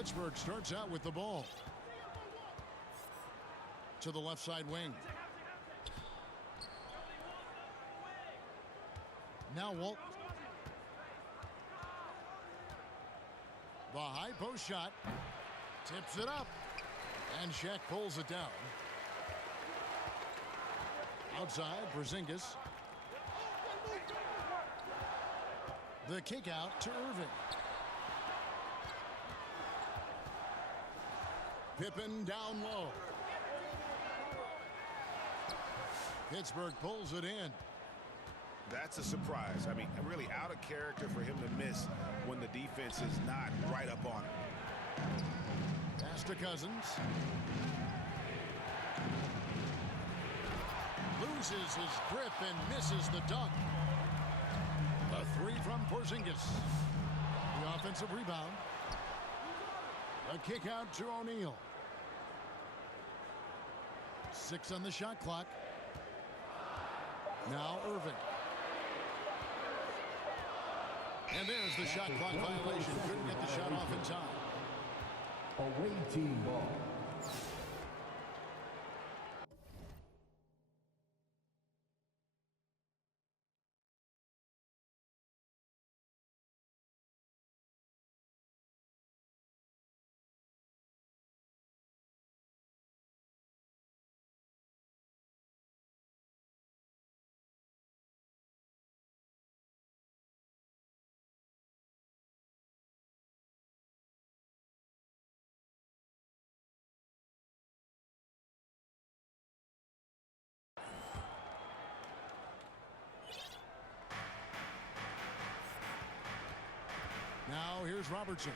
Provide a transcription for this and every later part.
Pittsburgh starts out with the ball. To the left side wing. Now Walton. The high post shot. Tips it up. And Shaq pulls it down. Outside, Porzingis. The kick out to Irving. Pippen down low. Pittsburgh pulls it in. That's a surprise. I mean, really out of character for him to miss when the defense is not right up on him. Pass to Cousins. Loses his grip and misses the dunk. A three from Porzingis. The offensive rebound. A kick out to O'Neal. 6 on the shot clock. Now Irving. And there's the shot clock violation. Couldn't get the shot off in time. Away team ball. Now here's Robertson.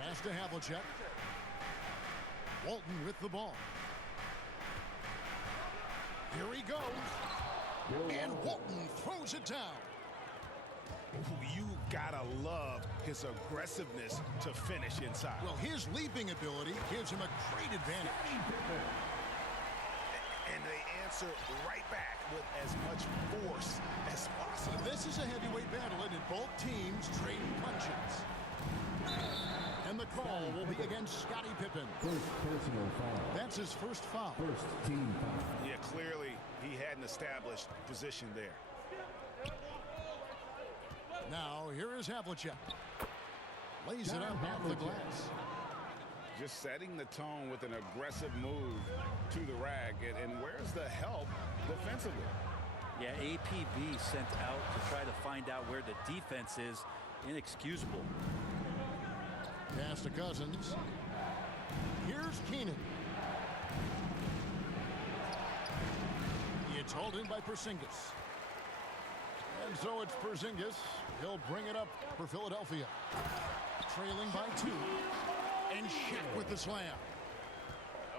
Pass to Havlicek. Walton with the ball. Here he goes. And Walton throws it down. You gotta love his aggressiveness to finish inside. Well, his leaping ability gives him a great advantage. And they answer right back with as much force as possible. This is a heavyweight battle, and both teams trading punches. And the call will be against Scottie Pippen. First personal foul. That's his first foul. First team foul. Yeah, clearly he had an established position there. Now here is Havlicek. Lays it up off the glass. Just setting the tone with an aggressive move to the rack. And where's the help defensively? Yeah, APB sent out to try to find out where the defense is. Inexcusable. Pass to Cousins. Here's Keenan. It's hauled in by Porzingis. And so it's Porzingis. He'll bring it up for Philadelphia. Trailing by 2. And Shaq with the slam.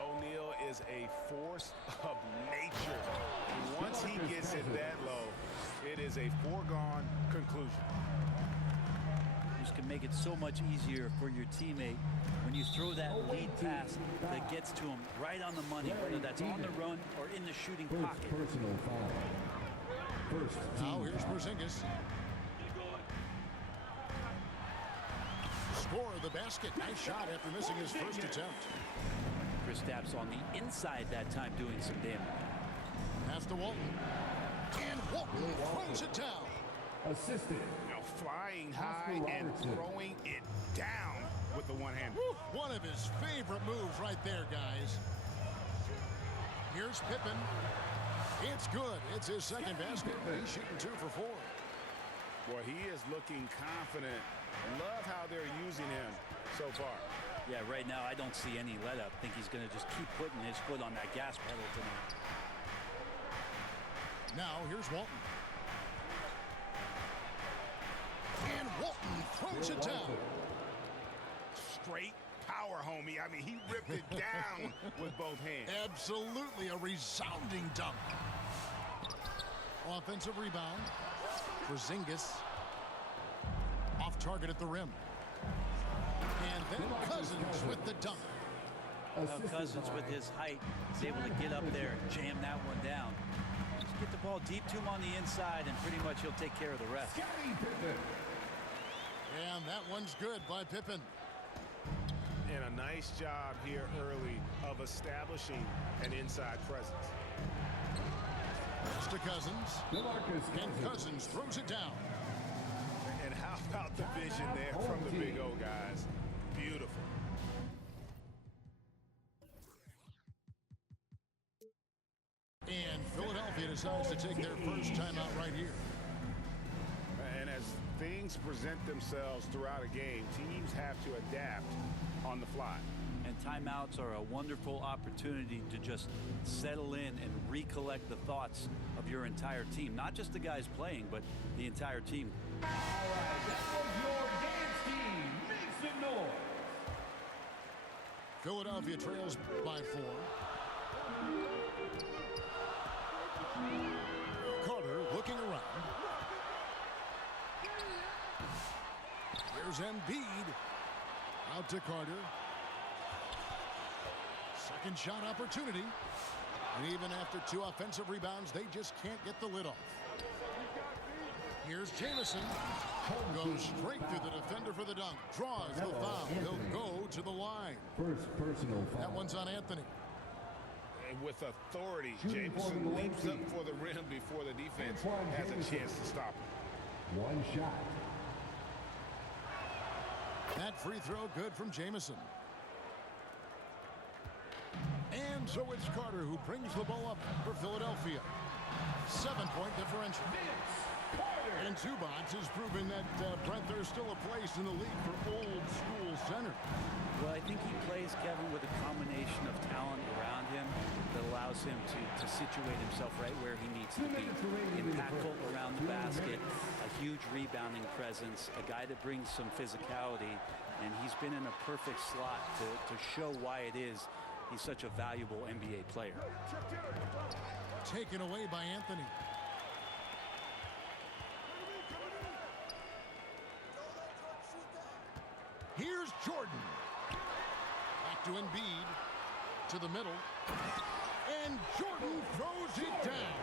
O'Neal is a force of nature. Once he gets it that low, it is a foregone conclusion. You can make it so much easier for your teammate when you throw that lead pass that gets to him right on the money, whether that's on the run or in the shooting pocket. Personal foul. First now here's Porzingis. Score of the basket. Nice shot after missing his first attempt. Kristaps on the inside that time doing some damage. Pass to Walton. And Walton throws it down. Assisted. Now flying high and throwing it down with the one hand. One of his favorite moves right there, guys. Here's Pippen. It's good. It's his second basket. He's shooting 2 for 4. Well, he is looking confident. Love how they're using him so far. Yeah, right now I don't see any let up. Think he's going to just keep putting his foot on that gas pedal tonight. Now here's Walton. And Walton throws it down. Straight power, homie. I mean, he ripped it down with both hands. Absolutely a resounding dunk. Offensive rebound. Porzingis. Off target at the rim. And then Cousins with the dunk. Cousins with his height is able to get up there and jam that one down. He's get the ball deep to him on the inside, and pretty much he'll take care of the rest. Scottie Pippen. And that one's good by Pippen. And a nice job here early of establishing an inside presence. It's to Cousins. DeMarcus And Cousins. Cousins throws it down. And how about the vision there from the Big O, guys? Beautiful. And Philadelphia decides to take their first timeout right here. And as things present themselves throughout a game, teams have to adapt on the fly. And timeouts are a wonderful opportunity to just settle in and recollect the thoughts of your entire team. Not just the guys playing, but the entire team. All right, that was your dance team. Make some noise. Philadelphia trails by 4. Carter looking around. Here's Embiid. Out to Carter. Second shot opportunity. And even after 2 offensive rebounds, they just can't get the lid off. Here's Jamison. Goes straight through the defender for the dunk. Draws the foul. He'll go to the line. First personal foul. That one's on Anthony. And with authority, Shooting for Jameson the leaps team. up for the rim before the defense Antoine has a Jamison. chance to stop him. One shot. That free throw good from Jamison. And so it's Carter who brings the ball up for Philadelphia. 7-point differential. And Zubac has proven that, Brent, there's still a place in the league for old school center. Well, I think he plays, Kevin, with a combination of talent around him that allows him to situate himself right where he needs to be. Impactful around the basket, a huge rebounding presence, a guy that brings some physicality, and he's been in a perfect slot to show why it is he's such a valuable NBA player. Taken away by Anthony. Here's Jordan. Back to Embiid. To the middle. And Jordan throws it down.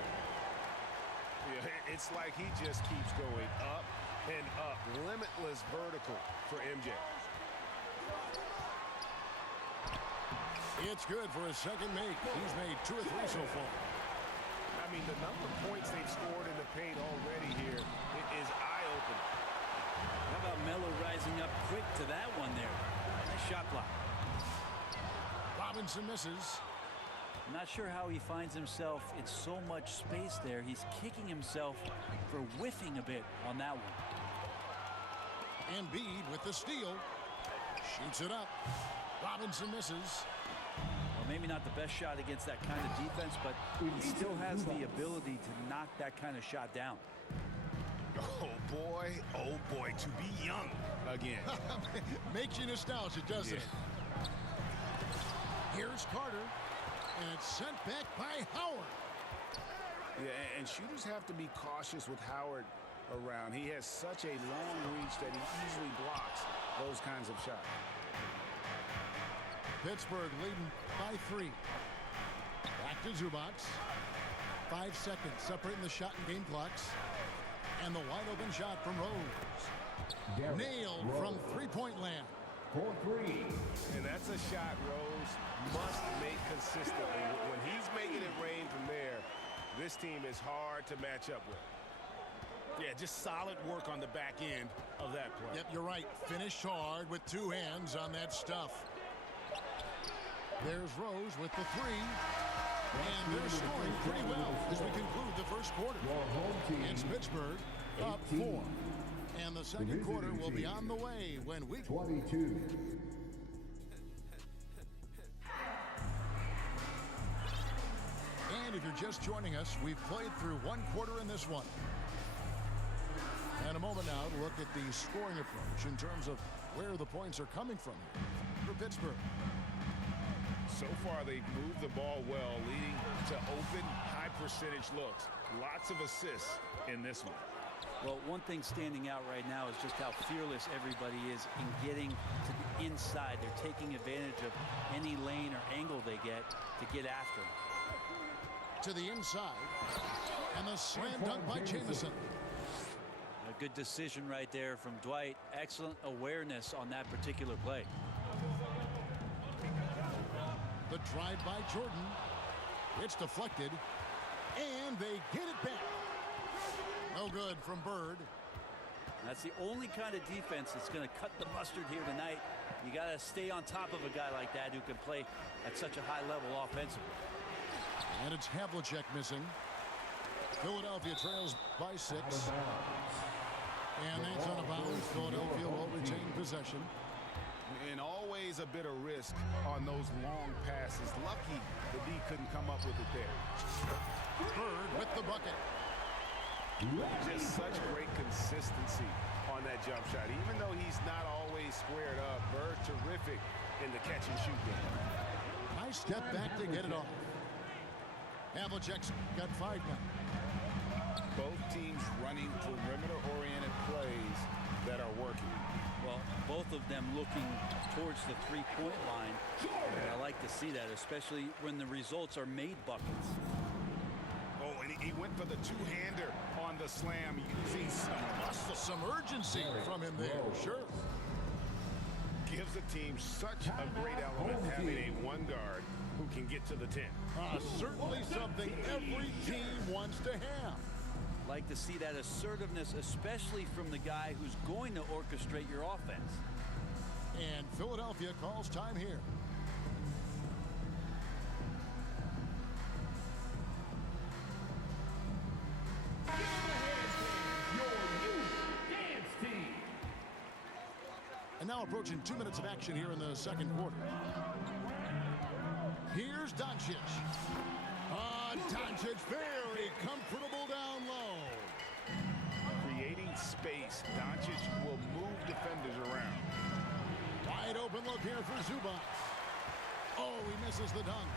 Yeah, it's like he just keeps going up and up. Limitless vertical for MJ. It's good for his second make. He's made 2 or 3 so far. I mean, the number of points they've scored in the paint already here is eye-opening. How about Melo rising up quick to that one there? Nice shot block. Robinson misses. I'm not sure how he finds himself in so much space there. He's kicking himself for whiffing a bit on that one. Embiid with the steal. Shoots it up. Robinson misses. Well, maybe not the best shot against that kind of defense, but he still has the ability to knock that kind of shot down. Oh boy, to be young again. Makes you nostalgic, doesn't it? Here's Carter, and it's sent back by Howard. Yeah, and shooters have to be cautious with Howard around. He has such a long reach that he easily blocks those kinds of shots. Pittsburgh leading by 3. Back to Zubac. 5 seconds separating the shot and game clocks. And the wide open shot from Rose. Nailed from 3-point land. 4-3. And that's a shot Rose must make consistently. When he's making it rain from there, this team is hard to match up with. Yeah, just solid work on the back end of that play. Yep, you're right. Finished hard with 2 hands on that stuff. There's Rose with the 3. And they're scoring pretty well as we conclude the first quarter. It's Pittsburgh up 4. And the second quarter will be on the way when we... 22. And if you're just joining us, we've played through 1 quarter in this one. And a moment now to look at the scoring approach in terms of where the points are coming from for Pittsburgh. So far, they've moved the ball well, leading to open, high-percentage looks. Lots of assists in this one. Well, one thing standing out right now is just how fearless everybody is in getting to the inside. They're taking advantage of any lane or angle they get to get after them. To the inside. And the slam dunk by Jamison. A good decision right there from Dwight. Excellent awareness on that particular play. The drive by Jordan. It's deflected. And they get it back. No good from Bird. That's the only kind of defense that's going to cut the mustard here tonight. You got to stay on top of a guy like that who can play at such a high level offensively. And it's Havlicek missing. Philadelphia trails by 6. And that's out of bounds. Philadelphia will retain possession. And always a bit of risk on those long passes. Lucky the D couldn't come up with it there. Bird with the bucket. Just such great consistency on that jump shot. Even though he's not always squared up, Bird terrific in the catch and shoot game. Nice step back to get it off. Havlicek's got 5 now. Both teams running perimeter-oriented plays that are working. Well, both of them looking towards the three-point line. And I like to see that, especially when the results are made buckets. Oh, and he went for the two-hander on the slam. Using some muscle, Some urgency from him there. Sure. gives the team such a great element having a one guard who can get to the 10. Certainly something every team wants to have. Like to see that assertiveness, especially from the guy who's going to orchestrate your offense. And Philadelphia calls time here. And now approaching 2 minutes of action here in the second quarter. Here's Doncic. Doncic very comfortable down low. Creating space, Doncic will move defenders around. Wide open look here for Zubac. Oh, he misses the dunk.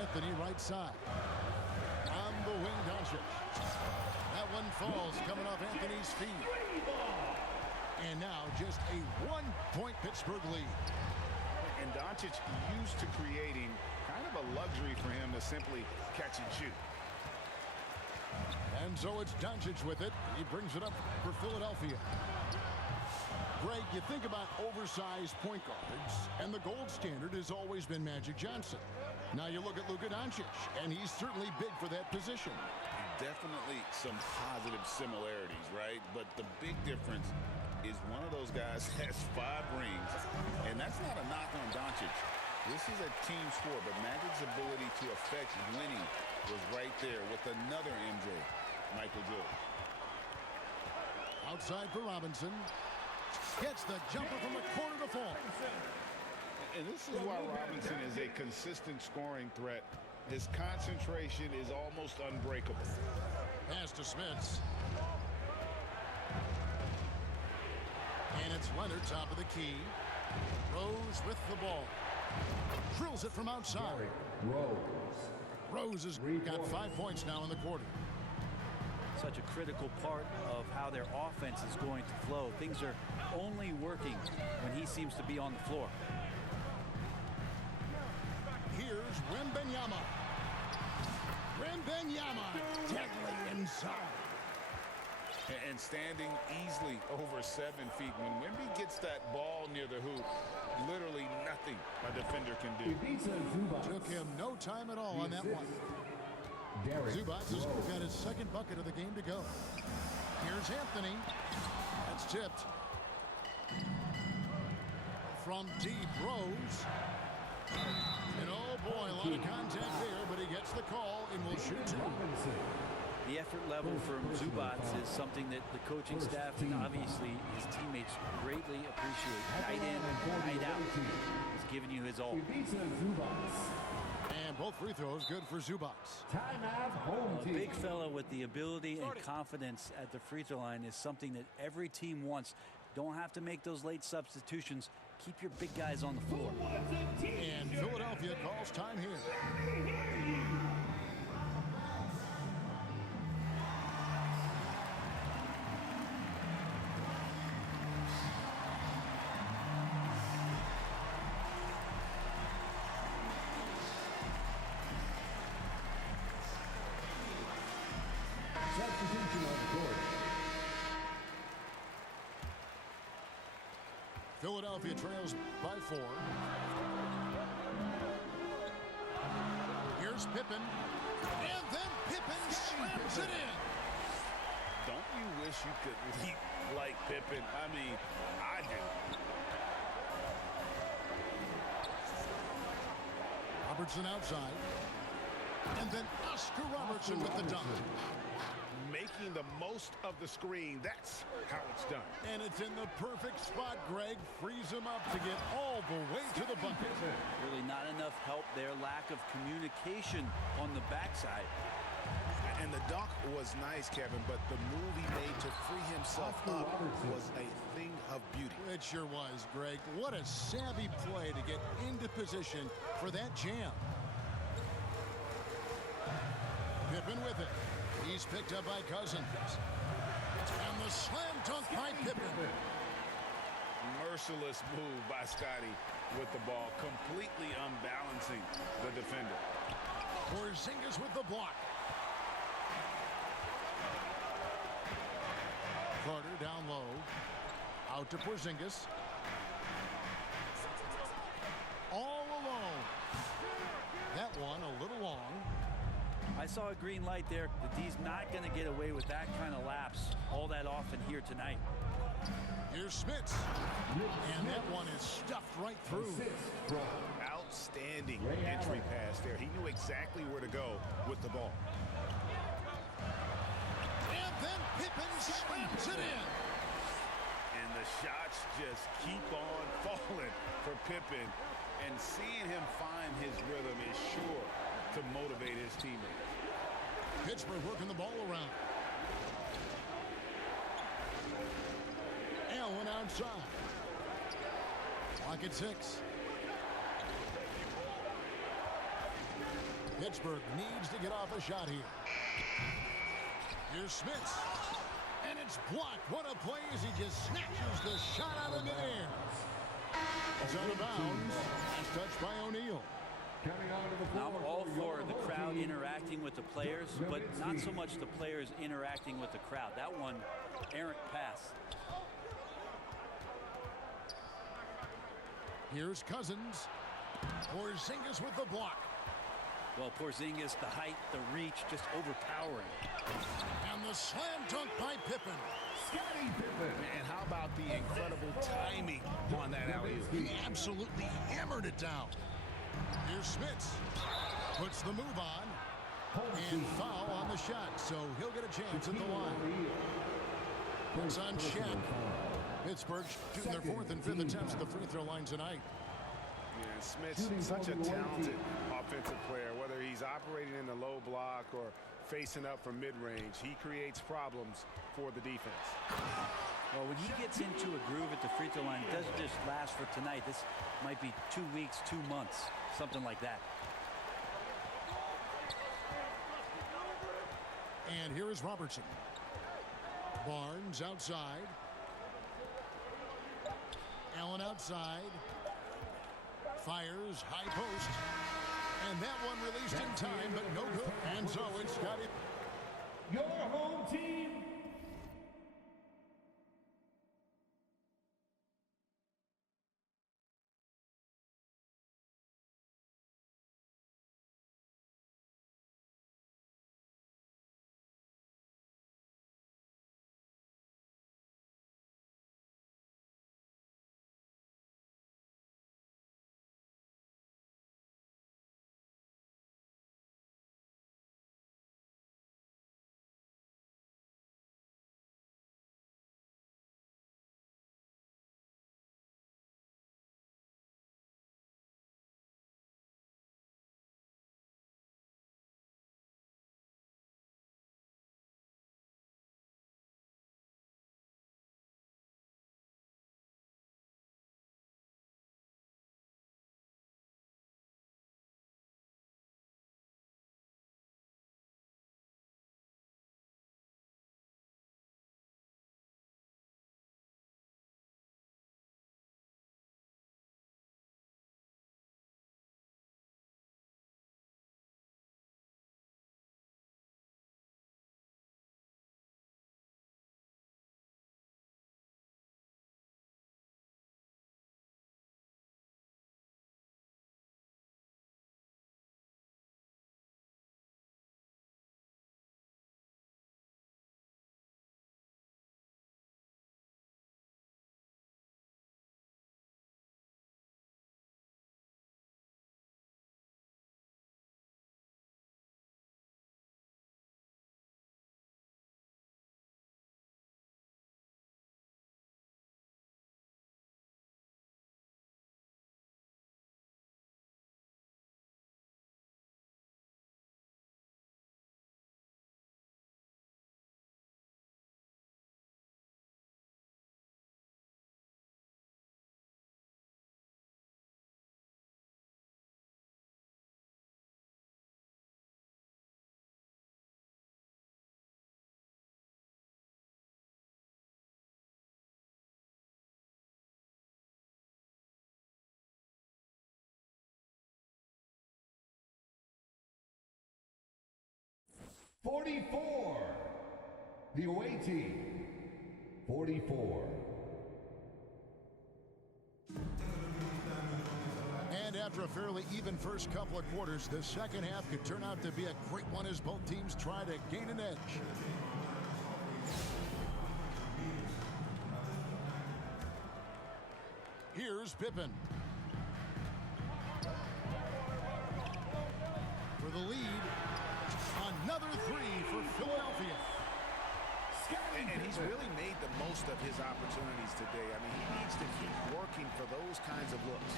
Anthony right side. On the wing, Doncic. That one falls coming off Anthony's feet. And now just a 1-point Pittsburgh lead. And Doncic used to creating kind of a luxury for him to simply catch and shoot. And so it's Doncic with it. He brings it up for Philadelphia. Greg, you think about oversized point guards, and the gold standard has always been Magic Johnson. Now you look at Luka Doncic, and he's certainly big for that position. Definitely some positive similarities, right? But the big difference is one of those guys has 5 rings, and that's not a knock on Doncic. This is a team sport, but Magic's ability to affect winning was right there with another MJ, Michael Jordan. Outside for Robinson. Gets the jumper from the corner to fall. And this is why Robinson is a consistent scoring threat. His concentration is almost unbreakable. Pass to Smits. And it's Leonard, top of the key. Rose with the ball. Drills it from outside. Rose has got 5 points now in the quarter. Such a critical part of how their offense is going to flow. Things are only working when he seems to be on the floor. Here's Wembanyama. Wembanyama deadly inside. And standing easily over 7 feet. When Wemby gets that ball near the hoop, literally nothing a defender can do. Took him no time at all on that one. Zubac has got his second bucket of the game to go. Here's Anthony. That's tipped. From deep, Rose. And oh boy, a lot of contact there, but he gets the call and will shoot 2. The effort level from Zubac is something that the coaching staff and obviously his teammates greatly appreciate. Night in, night out. He's giving you his all. And both free throws good for Zubac. A big fella with the ability and confidence at the free throw line is something that every team wants. Don't have to make those late substitutions. Keep your big guys on the floor. And Philadelphia calls time here. Philadelphia trails by 4. Here's Pippen. And then Pippen slams it in. Don't you wish you could leap like Pippen? I mean, I do. Robertson outside. And then Oscar Robertson with the dunk. Making the most of the screen. That's how it's done. And it's in the perfect spot, Greg. Frees him up to get all the way to the bucket. Really not enough help there. Lack of communication on the backside. And the dunk was nice, Kevin, but the move he made to free himself up was a thing of beauty. It sure was, Greg. What a savvy play to get into position for that jam. Pippen with it. He's picked up by Cousins. And the slam dunk by Pippen. Merciless move by Scotty with the ball, completely unbalancing the defender. Porzingis with the block. Carter down low. Out to Porzingis. All alone. That one a little long. I saw a green light there. The D's not going to get away with that kind of lapse all that often here tonight. Here's Smits. And that one is stuffed right through. Outstanding entry pass there. He knew exactly where to go with the ball. And then Pippen slams it in. And the shots just keep on falling for Pippen. And seeing him find his rhythm is sure to motivate his teammates. Pittsburgh working the ball around. Allen outside. Clock at 6. Pittsburgh needs to get off a shot here. Here's Smits. And it's blocked. What a play as he just snatches the shot out of midair. It's out of bounds. That's touched by O'Neal. Now I'm all for the crowd interacting with the players, but not so much the players interacting with the crowd. That one, errant pass. Here's Cousins. Porzingis with the block. Well, Porzingis, the height, the reach, just overpowering. And the slam dunk by Pippen. Scottie Pippen. And how about the incredible timing on that alley-oop? He absolutely hammered it down. Here's Smits. Puts the move on. And foul on the shot, so he'll get a chance at the line. It's on Shaq. Pittsburgh shooting their 4th and 5th attempts at the free throw line tonight. Yeah, Smith's such a talented offensive player. Whether he's operating in the low block or facing up from mid-range, he creates problems for the defense. Well, when he gets into a groove at the free throw line, it doesn't just last for tonight. This might be 2 weeks, 2 months, something like that. And here is Robertson. Barnes outside. Allen outside. Fires high post. And that one released in time, but no good. And so it's Scottie. Your home team 44. The away team, 44. And after a fairly even first couple of quarters, the second half could turn out to be a great one as both teams try to gain an edge. Here's Pippen. For the lead. Another three for Philadelphia. And he's really made the most of his opportunities today. I mean, he needs to keep working for those kinds of looks.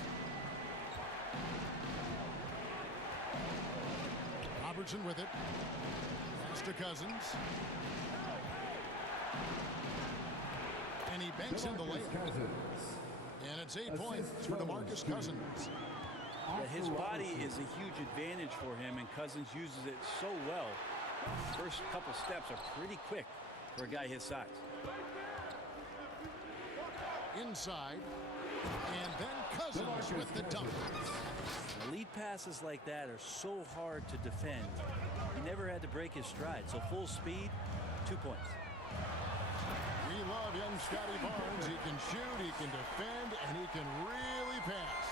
Robertson with it. Pass to Cousins. And he banks in the layup. And it's 8 points for DeMarcus Cousins. Yeah, his body is a huge advantage for him, and Cousins uses it so well. First couple steps are pretty quick for a guy his size. Inside. And then Cousins with the dunk. Lead passes like that are so hard to defend. He never had to break his stride, so full speed, 2 points. We love young Scotty Barnes. He can shoot, he can defend, and he can really pass.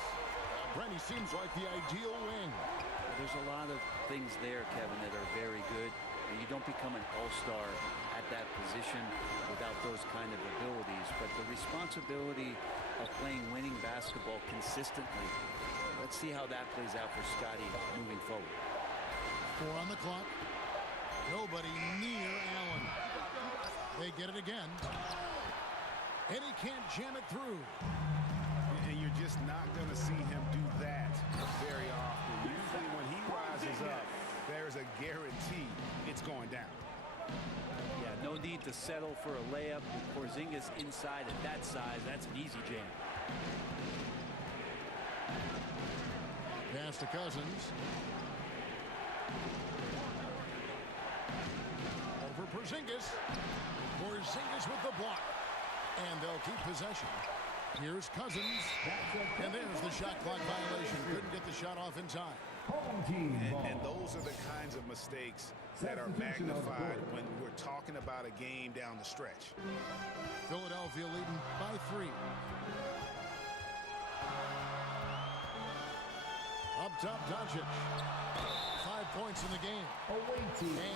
Brent, he seems like the ideal wing. There's a lot of things there, Kevin, that are very good. And you don't become an all-star at that position without those kind of abilities. But the responsibility of playing winning basketball consistently, let's see how that plays out for Scotty moving forward. 4 on the clock. Nobody near Allen. They get it again. And he can't jam it through. And you're just not going to see him do that very often. Usually when he rises up, there's a guarantee it's going down. Yeah, no need to settle for a layup. With Porzingis inside at that size, that's an easy jam. Pass to Cousins. Over Porzingis. Porzingis with the block. And they'll keep possession. Here's Cousins. And there's the shot clock violation. Couldn't get the shot off in time. And those are the kinds of mistakes that are magnified when we're talking about a game down the stretch. Philadelphia leading by 3. Up top, Doncic. 5 points in the game.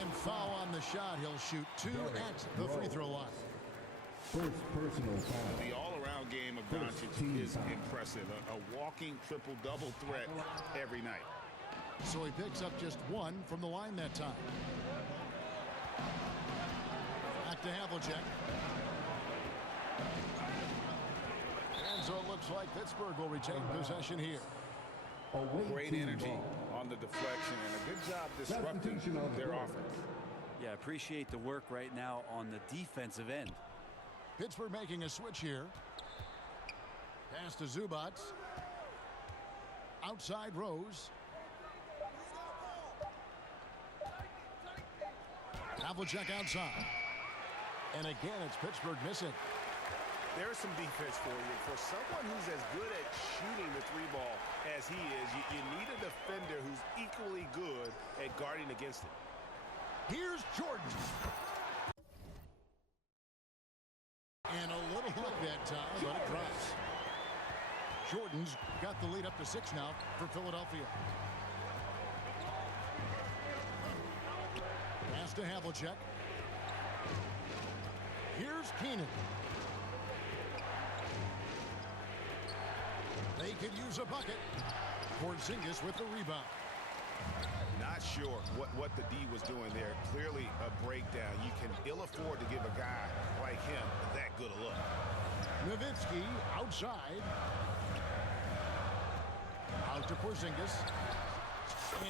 And foul on the shot. He'll shoot 2 at the free throw line. First personal foul. The all-around game of Doncic is impressive. A walking triple-double threat every night. So he picks up just 1 from the line that time. Back to Havlicek. And so it looks like Pittsburgh will retain possession here. Great energy on the deflection and a good job disrupting their offense. Yeah, appreciate the work right now on the defensive end. Pittsburgh making a switch here. Pass to Zubac. Outside Rose. Havlicek outside. And again, it's Pittsburgh missing. There's some defense for you. For someone who's as good at shooting the 3-ball as he is, you need a defender who's equally good at guarding against it. Here's Jordan. And a little luck that time, but it drops. Jordan's got the lead up to 6 now for Philadelphia. Pass to Havlicek. Here's Keenan. They could use a bucket. Porzingis with the rebound. Not sure what the D was doing there. Clearly a breakdown. You can ill afford to give a guy like him that good a look. Nowitzki outside. Out to Porzingis.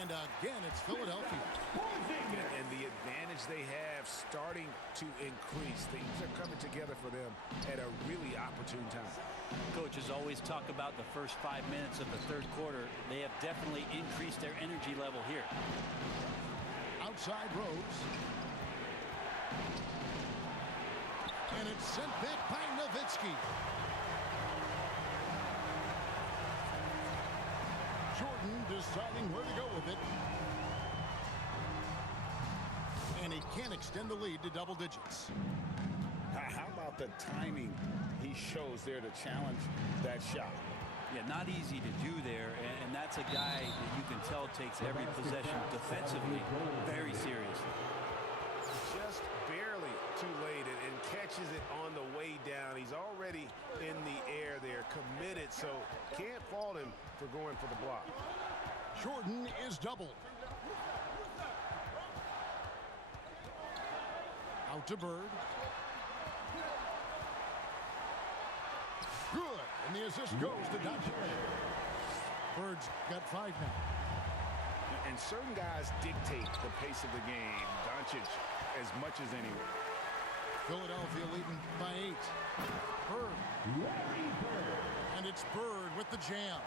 And again, it's Philadelphia. And the advantage they have starting to increase. Things are coming together for them at a really opportune time. Coaches always talk about the first 5 minutes of the third quarter. They have definitely increased their energy level here. Outside Rose. And it's sent back by Nowitzki. Jordan deciding where to go with it. and he can't extend the lead to double digits. How about the timing he shows there to challenge that shot? Yeah, not easy to do there, and that's a guy that you can tell takes every possession defensively very seriously. Just barely too late and catches it on the way down. He's already in the air there, committed, so can't fault him for going for the block. Jordan is doubled. Out to Bird. Good. And the assist goes to Doncic. Bird's got 5 now. And certain guys dictate the pace of the game. Doncic as much as anyone. Philadelphia leading by 8. Bird. And it's Bird with the jam.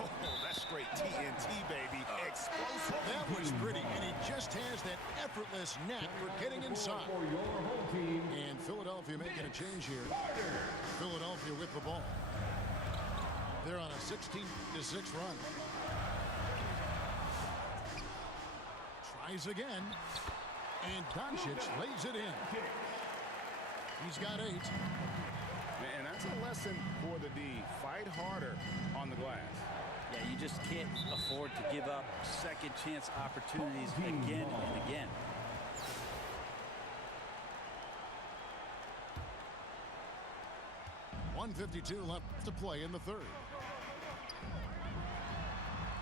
Oh, that's straight TNT, baby. Explosive. That was pretty, and he just has that effortless knack for getting inside. And Philadelphia making a change here. Philadelphia with the ball. They're on a 16-6 run. Tries again. And Doncic lays it in. He's got 8. And that's a lesson for the D. Fight harder on the glass. Yeah, you just can't afford to give up second chance opportunities again and again. .152 left to play in the third.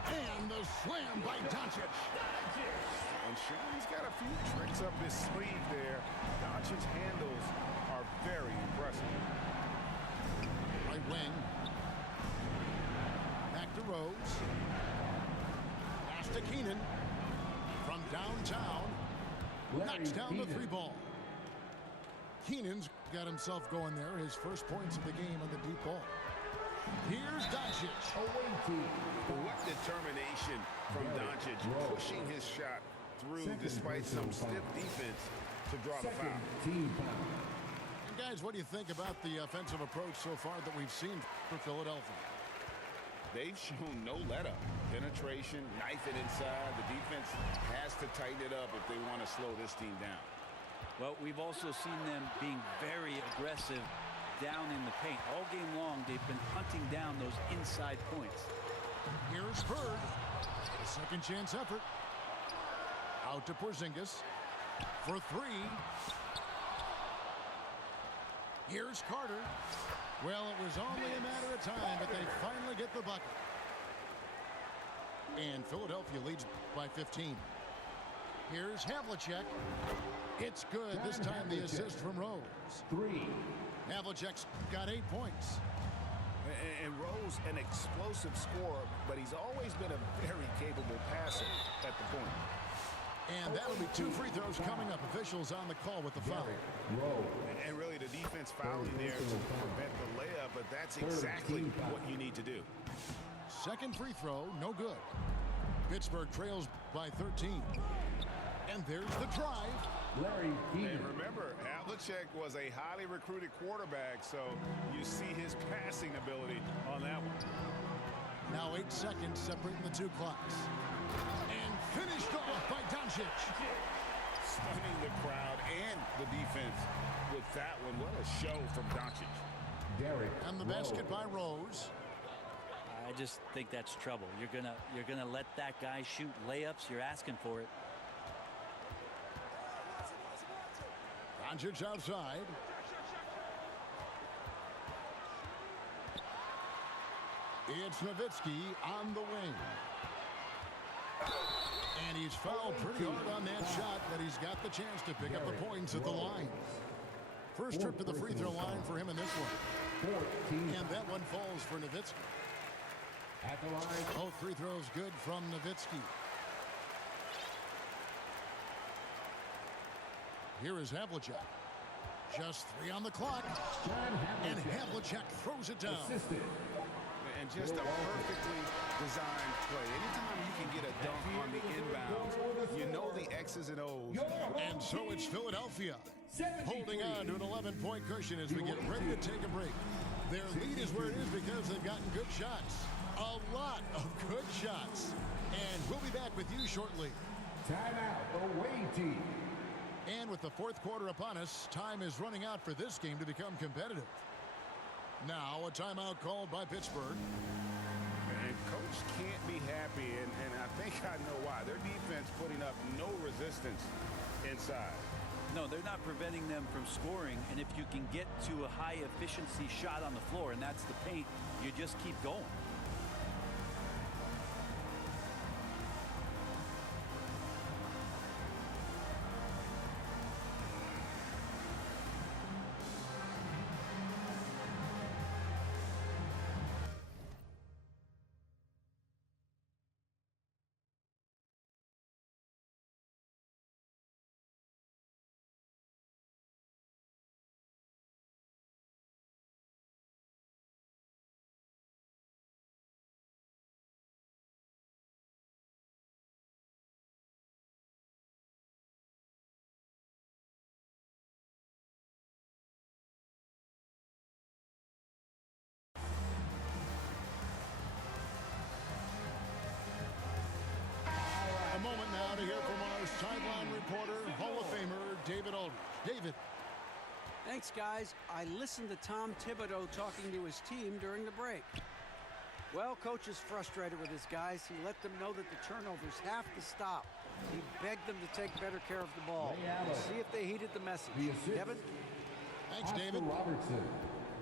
And the slam by Doncic. And Sean's got a few tricks up his sleeve there. Doncic's handles are very impressive. Right wing. Back to Rose. Pass to Keenan. From downtown. Knocks down the 3-ball. Keenan's got himself going there. His first points of the game on the deep ball. Here's Doncic. What determination from Doncic, pushing his shot through despite some stiff defense to draw the foul. And guys, what do you think about the offensive approach so far that we've seen for Philadelphia? They've shown no let-up. Penetration, knife it inside. The defense has to tighten it up if they want to slow this team down. Well, we've also seen them being very aggressive down in the paint. All game long, they've been hunting down those inside points. Here's Bird. A second chance effort. Out to Porzingis for 3. Here's Carter. Well, it was only a matter of time, but they finally get the bucket. And Philadelphia leads by 15. Here's Havlicek. It's good. This time the assist from Rose. 3. Havlicek's got 8 points. And Rose, an explosive scorer, but he's always been a very capable passer at the point. And that'll be 2 free throws coming up. Officials on the call with the foul. And really the defense fouling there to prevent the layup, but that's exactly what you need to do. Second free throw, no good. Pittsburgh trails by 13. And there's the drive. And remember, Havlicek was a highly recruited quarterback, so you see his passing ability on that one. Now 8 seconds separating the 2 clocks. And finished off by Doncic. Stunning the crowd and the defense with that one. What a show from Doncic. And the basket by Rose. I just think that's trouble. You're gonna let that guy shoot layups. You're asking for it. Doncic outside. It's Nowitzki on the wing. And he's fouled pretty hard on that shot, but he's got the chance to pick up the points at the line. First trip to the free throw line for him in this one. And that one falls for Nowitzki. At the line. Both free throws good from Nowitzki. Here is Havlicek. Just 3 on the clock. And Havlicek throws it down. And just a perfectly designed play. Anytime you can get a dunk on the inbounds, you know the X's and O's. And so it's Philadelphia holding on to an 11-point cushion as we get ready to take a break. Their lead is where it is because they've gotten good shots. A lot of good shots. And we'll be back with you shortly. Timeout, away team. And with the fourth quarter upon us, time is running out for this game to become competitive. Now a timeout called by Pittsburgh. And coach can't be happy, and I think I know why. Their defense putting up no resistance inside. No, they're not preventing them from scoring, and if you can get to a high efficiency shot on the floor, and that's the paint, you just keep going. A moment now to hear from our sideline reporter, Hall of Famer David Aldridge. David. Thanks, guys. I listened to Tom Thibodeau talking to his team during the break. Well, coach is frustrated with his guys. He let them know that the turnovers have to stop. He begged them to take better care of the ball. We'll see if they heeded the message. Kevin? Thanks, David. Robertson.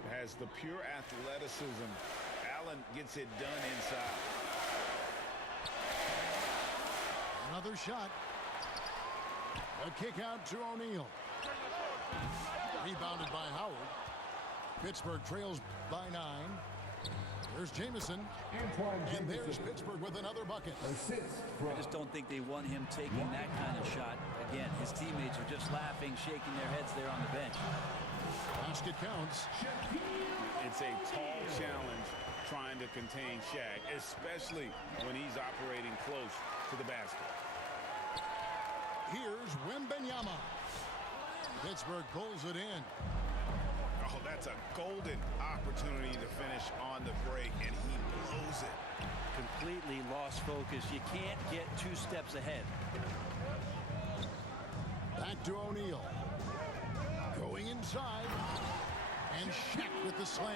Has the pure athleticism. Allen gets it done inside. Another shot. A kick out to O'Neal. Rebounded by Howard. Pittsburgh trails by 9. There's Jamison. And there's Pittsburgh with another bucket. I just don't think they want him taking that kind of shot. Again, his teammates are just laughing, shaking their heads there on the bench. Basket counts. It's a tall challenge trying to contain Shaq, especially when he's operating close to the basket. Here's Wembanyama. Pittsburgh pulls it in. Oh, that's a golden opportunity to finish on the break, and he blows it. Completely lost focus. You can't get 2 steps ahead. Back to O'Neal. Going inside. And Shaq with the slam.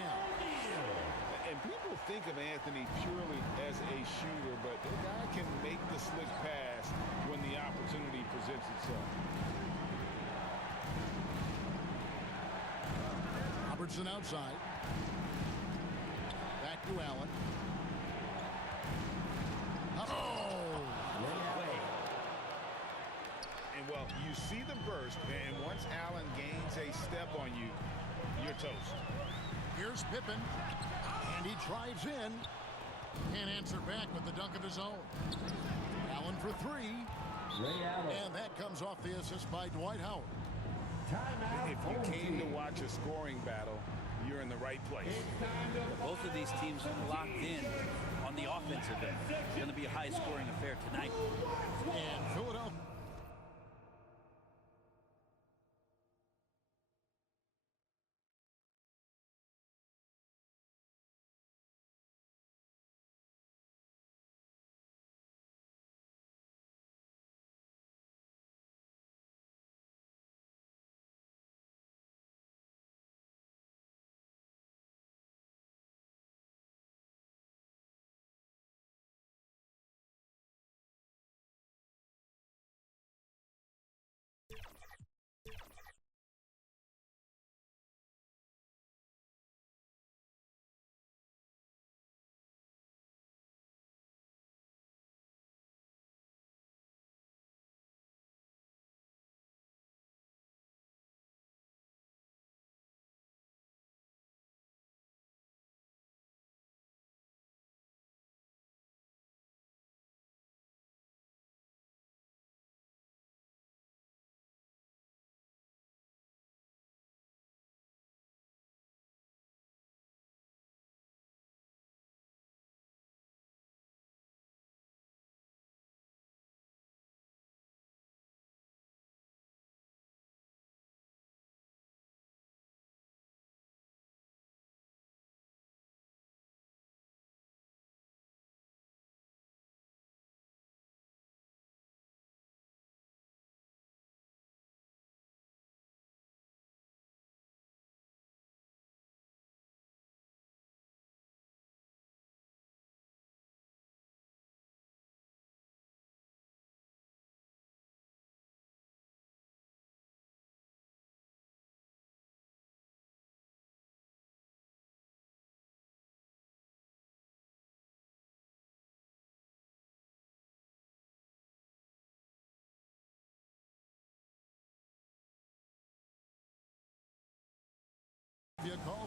And people think of Anthony purely as a shooter, but the guy can make the slick pass when the opportunity presents itself. Robertson outside. Back to Allen. Oh! And, well, you see the burst, and once Allen gains a step on you, you're toast. Here's Pippen. And he drives in. Can't answer back with the dunk of his own. Allen for 3. And that comes off the assist by Dwight Howard. If you came to watch a scoring battle, you're in the right place. Both of these teams locked in on the offensive end. It's going to be a high-scoring affair tonight. And Philadelphia.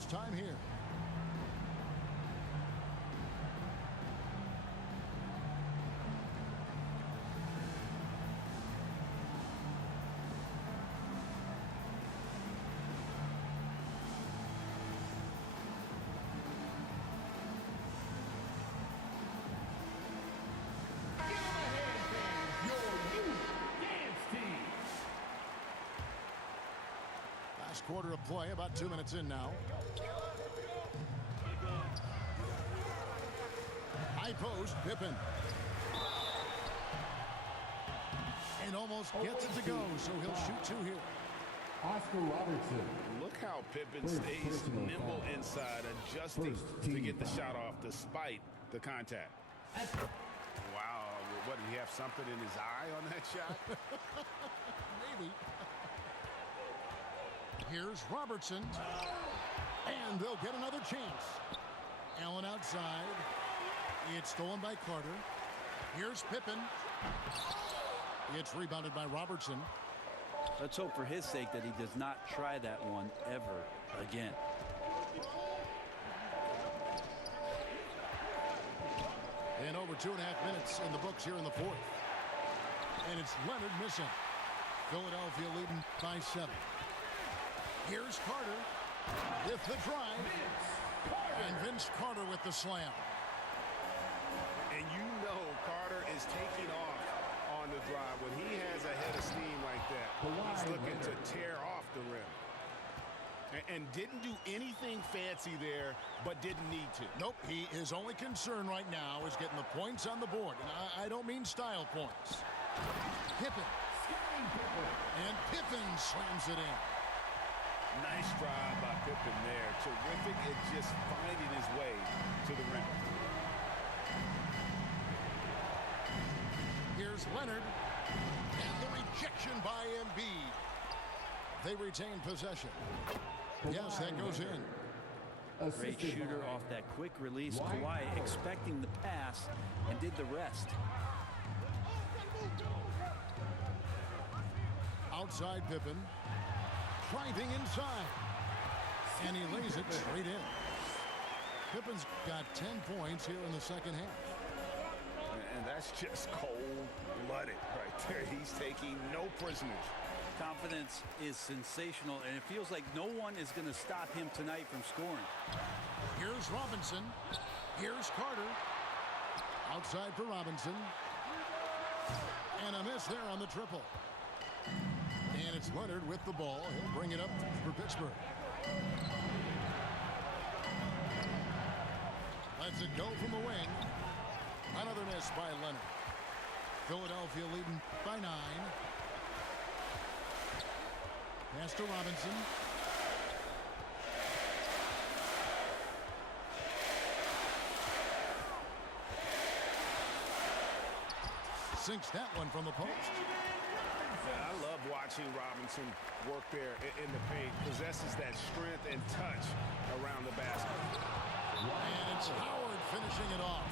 calls time here. Give 'em a hand, fans. Your youth dance team. Last quarter of play, about 2 minutes in now. High post, Pippen. And almost gets it to go, so he'll shoot two here. Oscar Robertson. Look how Pippen First stays personal nimble foul. inside, adjusting First to team get the foul. shot off despite the contact. Wow, what, did he have something in his eye on that shot? Maybe. Here's Robertson. And they'll get another chance. Allen outside. It's stolen by Carter. Here's Pippen. It's rebounded by Robertson. Let's hope for his sake that he does not try that one ever again. And over 2.5 minutes in the books here in the fourth. And it's Leonard missing. Philadelphia leading by 7. Here's Carter with the drive. And Vince Carter with the slam. And you know Carter is taking off on the drive. When he has a head of steam like that, he's looking to tear off the rim. And didn't do anything fancy there, but didn't need to. Nope, his only concern right now is getting the points on the board. And I don't mean style points. Pippen. And Pippen slams it in. Nice drive by Pippen there. Terrific at just finding his way to the rim. Here's Leonard. And the rejection by Embiid. They retain possession. Yes, that goes in. Great shooter off that quick release. Kawhi expecting the pass and did the rest. Outside Pippen. Driving inside. And he lays it straight in. Pippen's got 10 points here in the second half. And that's just cold-blooded right there. He's taking no prisoners. Confidence is sensational, and it feels like no one is going to stop him tonight from scoring. Here's Robinson. Here's Carter. Outside for Robinson. And a miss there on the triple. And it's Leonard with the ball. He'll bring it up for Pittsburgh. Lets it go from the wing. Another miss by Leonard. Philadelphia leading by 9. Pass to Robinson. Sinks that one from the post. I love watching Robinson work there in the paint. Possesses that strength and touch around the basket. And it's Howard finishing it off.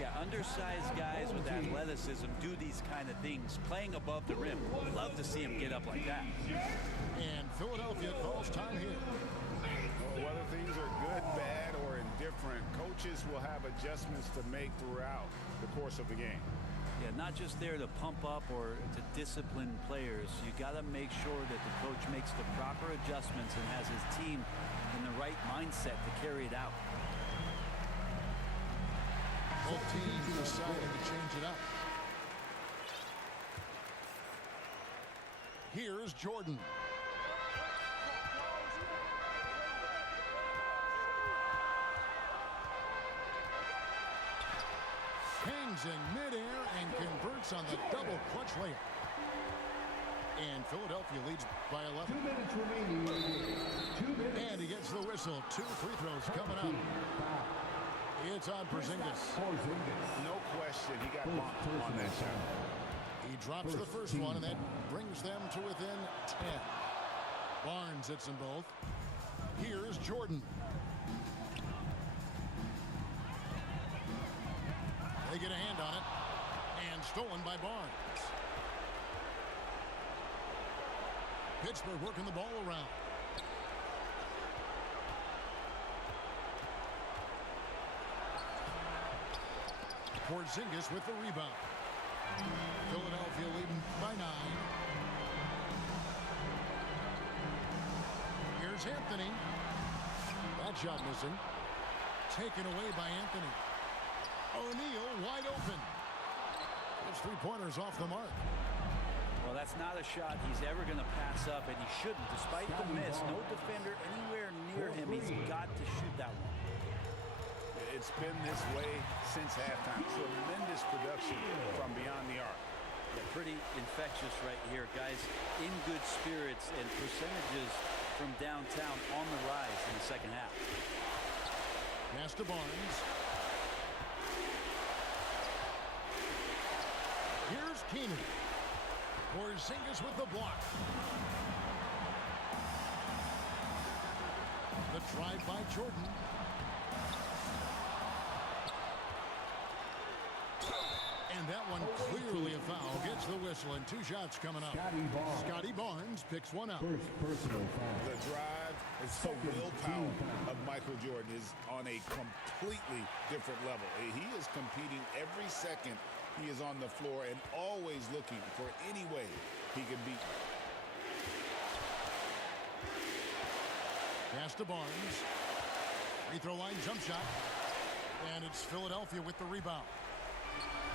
Yeah, undersized guys with athleticism do these kind of things, playing above the rim. Love to see him get up like that. And Philadelphia calls time here. Whether things are good, bad, or indifferent, coaches will have adjustments to make throughout the course of the game. Yeah, not just there to pump up or to discipline players. You got to make sure that the coach makes the proper adjustments and has his team in the right mindset to carry it out. Both teams deciding to change it up. Here's Jordan. Hangs in midair and converts on the double clutch layup. And Philadelphia leads by 11. 2 minutes remaining. 2 minutes. And he gets the whistle. 2 free throws coming up. It's on Porzingis. No question, he got bumped on that shot. He drops the first one, and that brings them to within 10. Barnes hits them both. Here's Jordan. They get a hand on it, and stolen by Barnes. Pittsburgh working the ball around. Porzingis with the rebound. Philadelphia leading by 9. Here's Anthony. That shot missing. Taken away by Anthony. O'Neal wide open. His three-pointers off the mark. Well, that's not a shot he's ever going to pass up, and he shouldn't. Despite the miss, no defender anywhere near him. He's got to shoot that one. It's been this way since halftime. Tremendous production from beyond the arc. Yeah, pretty infectious right here. Guys in good spirits, and percentages from downtown on the rise in the second half. Pass to Barnes. Here's Keenan. Porzingis with the block. The drive by Jordan. And that one clearly a foul. Gets the whistle, and 2 shots coming up. Scotty Barnes picks one up. First personal foul. The drive and the willpower of Michael Jordan is on a completely different level. He is competing every second he is on the floor and always looking for any way he can beat. Pass to Barnes. Free throw line jump shot. And it's Philadelphia with the rebound.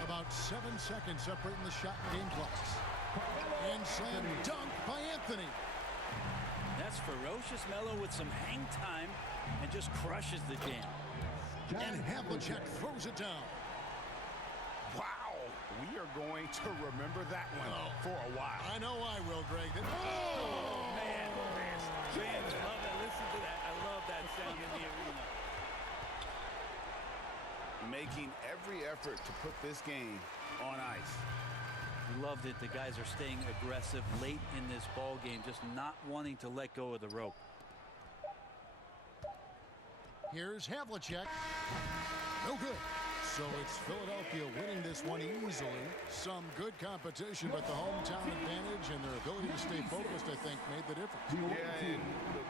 About 7 seconds separating the shot and game clocks. And slam dunk by Anthony. That's ferocious Melo with some hang time and just crushes the jam. And Havlicek throws it down. Wow. We are going to remember that one for a while. I know I will, Greg. Man, fans love it. Listen to that. I love that sound in the arena. Making every effort to put this game on ice. Loved it. The guys are staying aggressive late in this ball game, just not wanting to let go of the rope. Here's Havlicek. No good. So it's Philadelphia winning this one easily. Some good competition, but the hometown advantage and their ability to stay focused, I think, made the difference. Yeah, and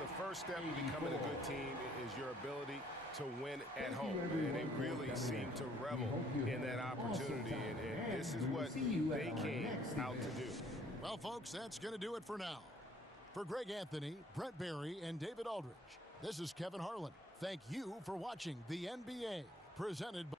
the first step to becoming a good team is your ability to win at home. And they really seem to revel in that opportunity. And this is what they came out to do. Well, folks, that's going to do it for now. For Greg Anthony, Brent Barry, and David Aldridge, this is Kevin Harlan. Thank you for watching the NBA, presented by